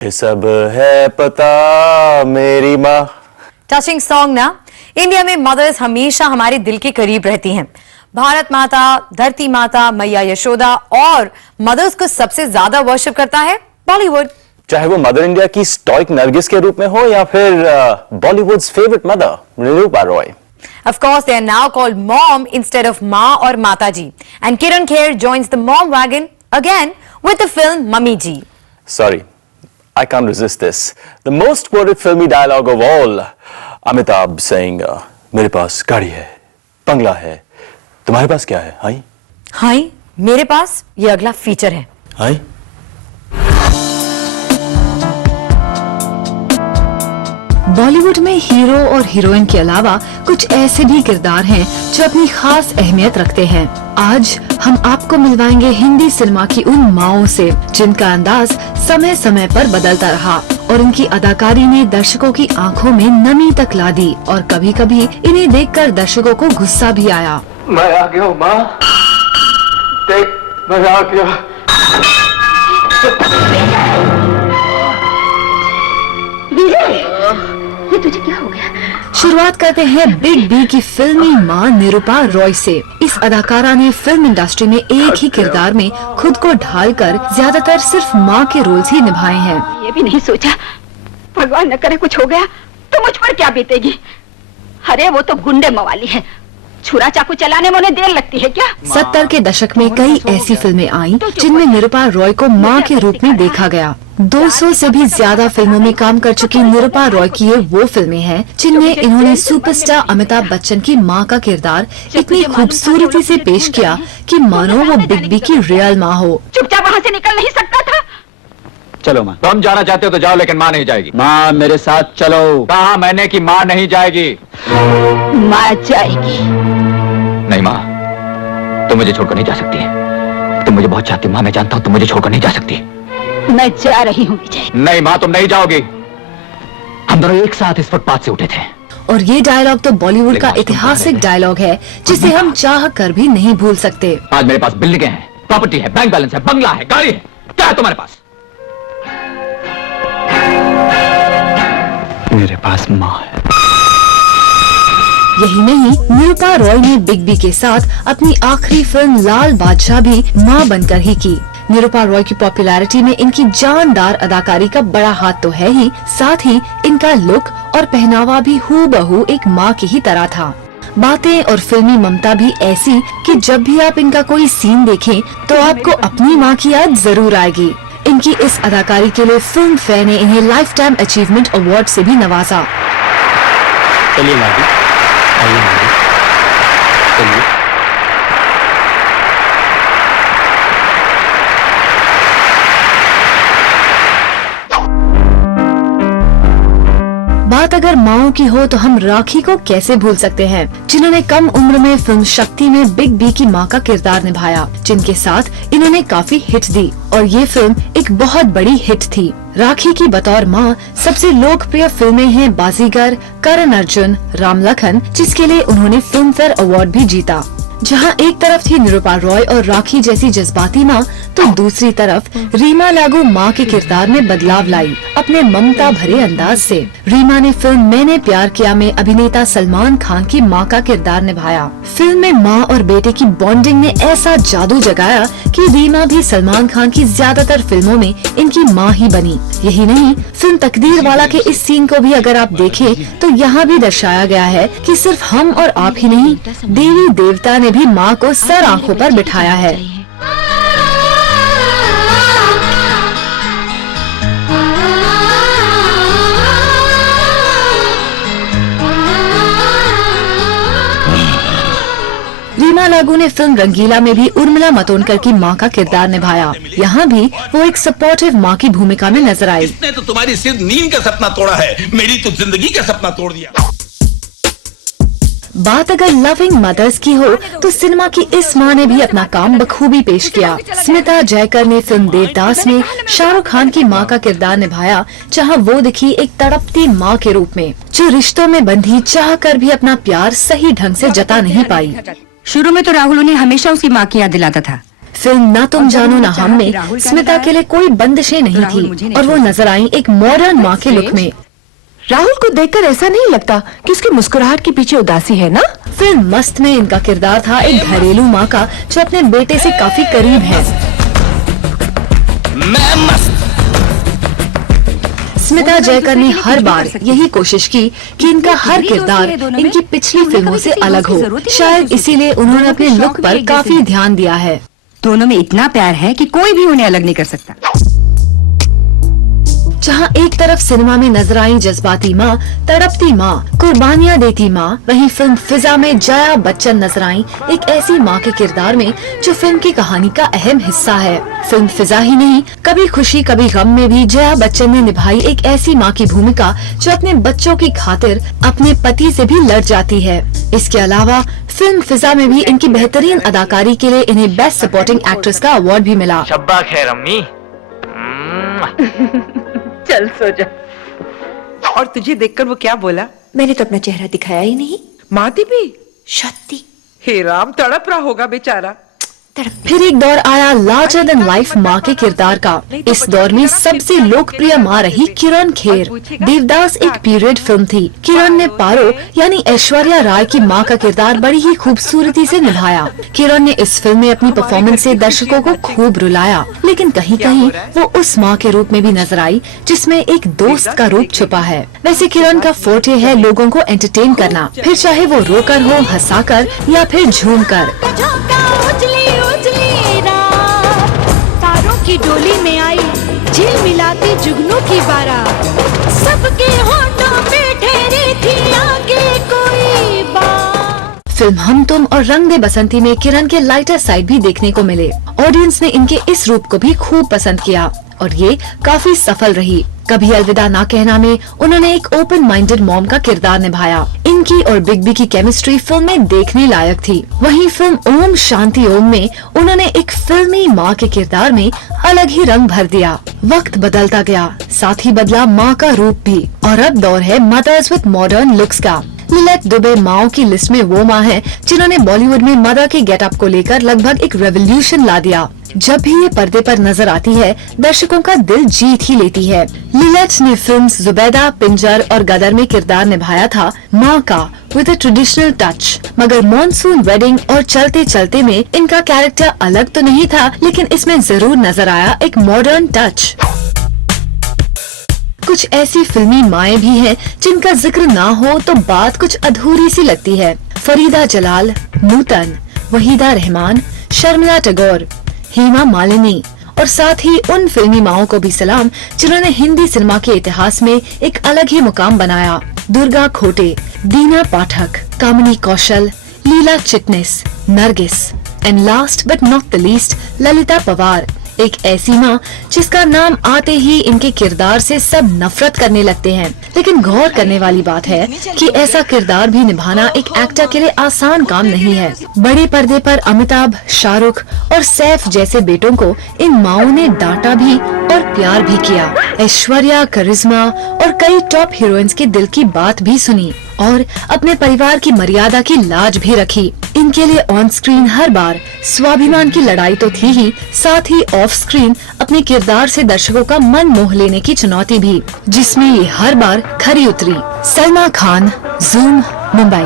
ये सब है पता मेरी माँ। टचिंग सॉन्ग ना। इंडिया में मदर्स हमेशा हमारे दिल के करीब रहती हैं। भारत माता, धरती माता, मैया यशोदा और मदर्स को सबसे ज्यादा वर्शिप करता है बॉलीवुड। चाहे वो मदर इंडिया की स्टॉइक नरगिस के रूप में हो या फिर Bollywoods favourite mother Nirupa Roy. Of course, they are now called mom instead of Ma or Mataji. And Kiran Kher joins the mom wagon again with the film Mummy Ji. Sorry, I can't resist this. The most quoted filmy dialogue of all. Amitabh saying, मेरे पास गाड़ी है, बंगला है, तुम्हारे पास क्या है? High? High, मेरे पास ये अगला फीचर है। हाई? बॉलीवुड में हीरो और हीरोइन के अलावा कुछ ऐसे भी किरदार हैं जो अपनी खास अहमियत रखते हैं। आज हम आपको मिलवाएंगे हिंदी सिनेमा की उन माओं से जिनका अंदाज समय समय पर बदलता रहा और इनकी अदाकारी ने दर्शकों की आंखों में नमी तक ला दी और कभी कभी इन्हें देखकर दर्शकों को गुस्सा भी आया। मैं आ गया हूँ माँ, देख मैं आ गया। ये तुझे क्या हो गया? शुरुआत करते हैं बिग बी की फिल्मी मां निरूपा रॉय से। इस अदाकारा ने फिल्म इंडस्ट्री में एक ही किरदार में खुद को ढालकर ज्यादातर सिर्फ मां के रोल्स ही निभाए हैं। ये भी नहीं सोचा भगवान न करे कुछ हो गया तो मुझ पर क्या बीतेगी। अरे वो तो गुंडे मवाली है, छुरा चाकू चलाने में उन्हें देर लगती है क्या। 70 के दशक में कई ऐसी फिल्में आईं जिनमें निरूपा रॉय को मां के रूप में देखा गया। 200 से भी ज्यादा फिल्मों में काम कर चुकी निरूपा रॉय की ये वो फिल्में हैं जिनमें इन्होंने सुपरस्टार अमिताभ बच्चन की मां का किरदार इतनी खूबसूरती से पेश किया कि मानो वो बिग बी की रियल मां हो। चुपचाप वहाँ से निकल नहीं सकता था। चलो माँ, तुम जाना चाहते हो तो जाओ, लेकिन माँ नहीं जाएगी। माँ मेरे साथ चलो। कहा मैंने कि माँ नहीं जाएगी। माँ जाएगी। नहीं माँ, तुम मुझे छोड़कर नहीं जा सकती है। तुम मुझे बहुत चाहती हो माँ, मैं जानता हूँ तुम मुझे छोड़कर नहीं जा सकती। मैं जा रही हूँ विजय। नहीं माँ, तुम नहीं जाओगी। हम दोनों एक साथ इस फुटपाथ से उठे थे। और ये डायलॉग तो बॉलीवुड का ऐतिहासिक डायलॉग है जिसे हम चाह कर भी नहीं भूल सकते। आज मेरे पास बिल्डिंगें हैं, प्रॉपर्टी है, बैंक बैलेंस है, बंगला है, गाड़ी है। क्या है तुम्हारे पास? मेरे पास माँ है। यही नहीं, निरूपा रॉय ने बिग बी के साथ अपनी आखिरी फिल्म लाल बादशाह भी मां बनकर ही की। निरूपा रॉय की पॉपुलैरिटी में इनकी जानदार अदाकारी का बड़ा हाथ तो है ही, साथ ही इनका लुक और पहनावा भी हूबहू एक मां की ही तरह था। बातें और फिल्मी ममता भी ऐसी कि जब भी आप इनका कोई सीन देखें तो आपको अपनी मां की याद जरूर आएगी। इनकी इस अदाकारी के लिए फिल्म फेयर ने इन्हें लाइफ टाइम अचीवमेंट अवार्ड से भी नवाजा। चलिए माँ, बात अगर माओं की हो तो हम राखी को कैसे भूल सकते हैं, जिन्होंने कम उम्र में फिल्म शक्ति में बिग बी की मां का किरदार निभाया, जिनके साथ इन्होंने काफी हिट दी और ये फिल्म एक बहुत बड़ी हिट थी। राखी की बतौर मां सबसे लोकप्रिय फिल्में हैं बाजीगर, करण अर्जुन, राम लखन, जिसके लिए उन्होंने फिल्म फेयर अवार्ड भी जीता। जहां एक तरफ थी निरूपा रॉय और राखी जैसी जज्बाती मां, तो दूसरी तरफ रीमा लागू मां के किरदार में बदलाव लाई अपने ममता भरे अंदाज से। रीमा ने फिल्म मैंने प्यार किया में अभिनेता सलमान खान की मां का किरदार निभाया। फिल्म में मां और बेटे की बॉन्डिंग ने ऐसा जादू जगाया कि रीमा भी सलमान खान की ज्यादातर फिल्मों में इनकी मां ही बनी। यही नहीं, फिल्म तकदीर वाला के इस सीन को भी अगर आप देखें तो यहाँ भी दर्शाया गया है कि सिर्फ हम और आप ही नहीं, देवी देवता ने भी माँ को सर आंखों पर बिठाया है। रीमा लागू ने फिल्म रंगीला में भी उर्मिला मातोंडकर की मां का किरदार निभाया। यहाँ भी वो एक सपोर्टिव मां की भूमिका में नजर आई। इसने तो तुम्हारी सिर्फ नींद का सपना तोड़ा है, मेरी तो जिंदगी का सपना तोड़ दिया। बात अगर लविंग मदर्स की हो तो सिनेमा की इस मां ने भी अपना काम बखूबी पेश किया। स्मिता जयकर ने फिल्म देवदास में शाहरुख खान की मां का किरदार निभाया, जहां वो दिखी एक तड़पती मां के रूप में, जो रिश्तों में बंधी चाह कर भी अपना प्यार सही ढंग से जता नहीं पाई। शुरू में तो राहुल उन्हें हमेशा उसकी मां की याद दिलाता था, फिल्म ना तुम जानो ना हम में स्मिता के लिए कोई बंदिशें नहीं थी और वो नजर आई एक मॉडर्न माँ के लुक में। राहुल को देखकर ऐसा नहीं लगता कि उसकी मुस्कुराहट के पीछे उदासी है ना? फिल्म मस्त में इनका किरदार था एक घरेलू माँ का जो अपने बेटे से काफी करीब है। मैं मस्त। स्मिता जयकर ने हर बार यही कोशिश की कि इनका हर किरदार इनकी पिछली फिल्मों से अलग हो। शायद इसीलिए उन्होंने अपने लुक पर काफी ध्यान दिया है। दोनों में इतना प्यार है कि कोई भी उन्हें अलग नहीं कर सकता। जहाँ एक तरफ सिनेमा में नजर आई जज्बाती माँ, तड़पती माँ, कुर्बानियाँ देती माँ, वहीं फिल्म फिजा में जया बच्चन नजर आई एक ऐसी माँ के किरदार में जो फिल्म की कहानी का अहम हिस्सा है। फिल्म फिजा ही नहीं, कभी खुशी कभी गम में भी जया बच्चन ने निभाई एक ऐसी माँ की भूमिका जो अपने बच्चों की खातिर अपने पति से भी लड़ जाती है। इसके अलावा फिल्म फिजा में भी इनकी बेहतरीन अदाकारी के लिए इन्हें बेस्ट सपोर्टिंग एक्ट्रेस का अवार्ड भी मिला। शब्बा खैर अम्मी। चल सो जा। और तुझे देखकर वो क्या बोला? मैंने तो अपना चेहरा दिखाया ही नहीं। माती भी शक्ति हे राम, तड़प रहा होगा बेचारा। फिर एक दौर आया लार्जर देन लाइफ माँ के किरदार का। इस दौर में सबसे लोकप्रिय माँ रही किरण खेर। देवदास एक पीरियड फिल्म थी। किरण ने पारो यानी ऐश्वर्या राय की माँ का किरदार बड़ी ही खूबसूरती से निभाया। किरण ने इस फिल्म में अपनी परफॉर्मेंस से दर्शकों को खूब रुलाया, लेकिन कहीं कहीं वो उस माँ के रूप में भी नजर आई जिसमें एक दोस्त का रूप छुपा है। वैसे किरण का फोर्टे है लोगों को एंटरटेन करना, फिर चाहे वो रोकर हो, हंसाकर या फिर झूम कर। की डोली में आई झिल मिलाती जुगनू की बारात, सबके होठों पे ठहरी थी आगे कोई बात। फिल्म हम तुम और रंग दे बसंती में किरण के लाइटर साइड भी देखने को मिले। ऑडियंस ने इनके इस रूप को भी खूब पसंद किया और ये काफी सफल रही। कभी अलविदा ना कहना में उन्होंने एक ओपन माइंडेड मॉम का किरदार निभाया। इनकी और बिग बी की केमिस्ट्री फिल्म में देखने लायक थी। वहीं फिल्म ओम शांति ओम में उन्होंने एक फिल्मी माँ के किरदार में अलग ही रंग भर दिया। वक्त बदलता गया, साथ ही बदला माँ का रूप भी, और अब दौर है मदर्स विद मॉडर्न लुक्स का। लिलेट दुबे माओ की लिस्ट में वो माँ है जिन्होंने बॉलीवुड में मदर के गेटअप को लेकर लगभग एक रेवोल्यूशन ला दिया। जब भी ये पर्दे पर नजर आती है, दर्शकों का दिल जीत ही लेती है। लिलेट ने फिल्म्स जुबैदा, पिंजर और गदर में किरदार निभाया था माँ का विद अ ट्रेडिशनल टच। मगर मॉनसून वेडिंग और चलते चलते में इनका कैरेक्टर अलग तो नहीं था, लेकिन इसमें जरूर नजर आया एक मॉडर्न टच। कुछ ऐसी फिल्मी माएँ भी हैं जिनका जिक्र ना हो तो बात कुछ अधूरी सी लगती है। फरीदा जलाल, नूतन, वहीदा रहमान, शर्मिला टैगोर, हेमा मालिनी और साथ ही उन फिल्मी माओं को भी सलाम जिन्होंने हिंदी सिनेमा के इतिहास में एक अलग ही मुकाम बनाया। Durga Khote, Dina Pathak, Kamini Kaushal, Leela Chitnis, Nargis and last but not the least Lalita Pawar. एक ऐसी माँ जिसका नाम आते ही इनके किरदार से सब नफरत करने लगते हैं। लेकिन गौर करने वाली बात है कि ऐसा किरदार भी निभाना एक एक्टर के लिए आसान काम नहीं है। बड़े पर्दे पर अमिताभ, शाहरुख और सैफ जैसे बेटों को इन माओं ने डांटा भी और प्यार भी किया। ऐश्वर्या, करिश्मा और कई टॉप हीरोइंस के दिल की बात भी सुनी और अपने परिवार की मर्यादा की लाज भी रखी। इनके लिए ऑन स्क्रीन हर बार स्वाभिमान की लड़ाई तो थी ही, साथ ही ऑफ स्क्रीन अपने किरदार से दर्शकों का मन मोह लेने की चुनौती भी, जिसमें ये हर बार खरी उतरी। सलमा खान, जूम, मुंबई।